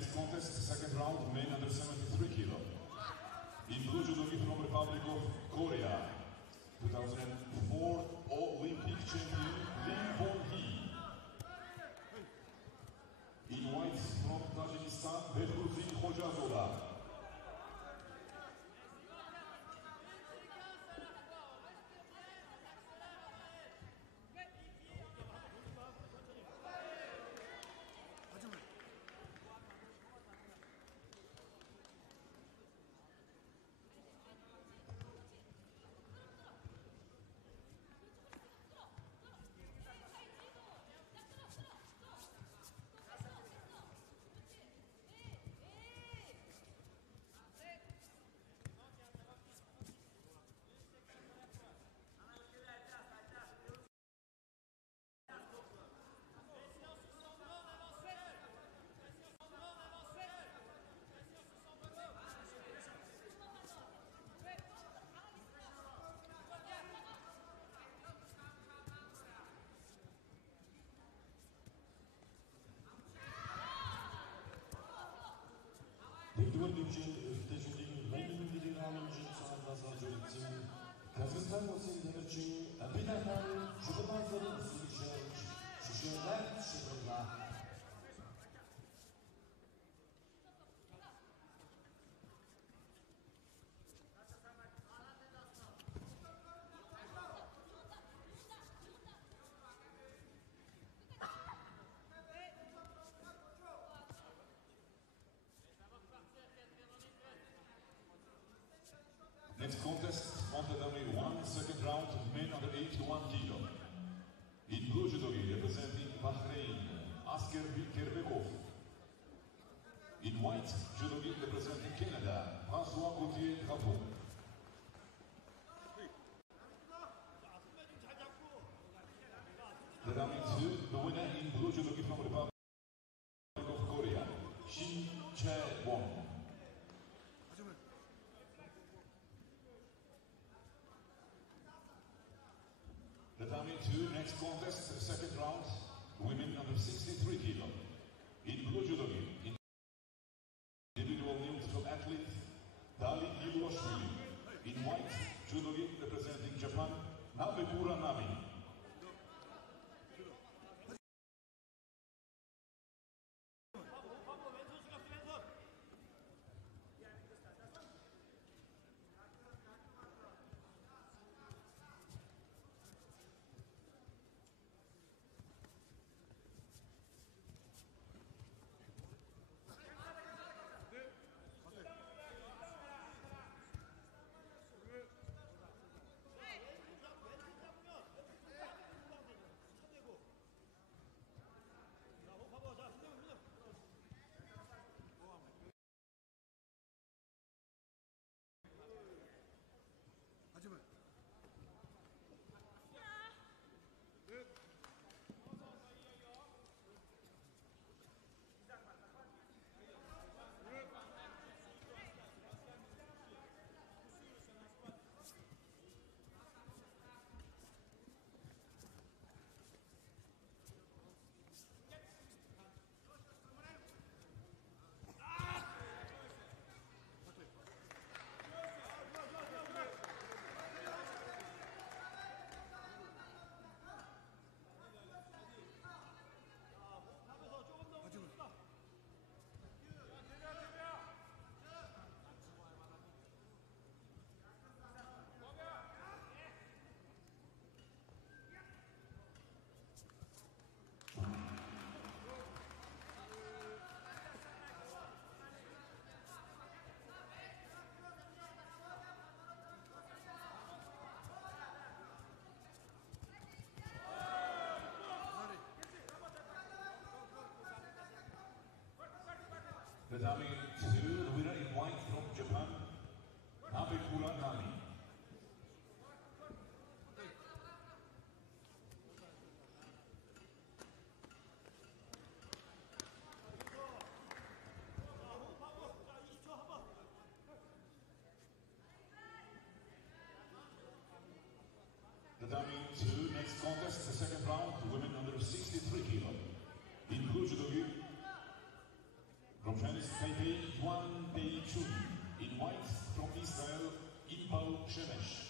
next contest, second round, men under 73 kilo. In blue judogi from Republic of Korea, 2004 Olympic champion Lee Bon-hee. In white from Tajikistan, Behrouzin Khojazola. Дэгдүгээр дэвшилтийн Лондон генералын жинцаас зориулсан Казахстан улсын тэмцээн Абидахан Чулманзарын үсэлж шишгэлээр шилжүүлээ. Next contest, Montadami 1, second round, men under 81 kilo. In blue judogi, representing Bahrain, Asker Kerbekov. In white judogi, representing Canada, François Gauthier-Crapeau. Tatami 2, the winner in blue judogi from Republic of Korea, Shin Chae-won. Tatami 2, next contest, second round, women under 63 kilo. In blue judogi, individual neutral athlete, Dali Yuloshvili. In white judogi, representing Japan, Nabekura Nami. Tatami 2, the winner in white from Japan, Nabekura Nami. Tatami 2, next contest, the second round, women under 63 kilo. In blue judogi, from China. Taipei, Yuan Pei Chun. In white from Israel, Inbal Shemesh.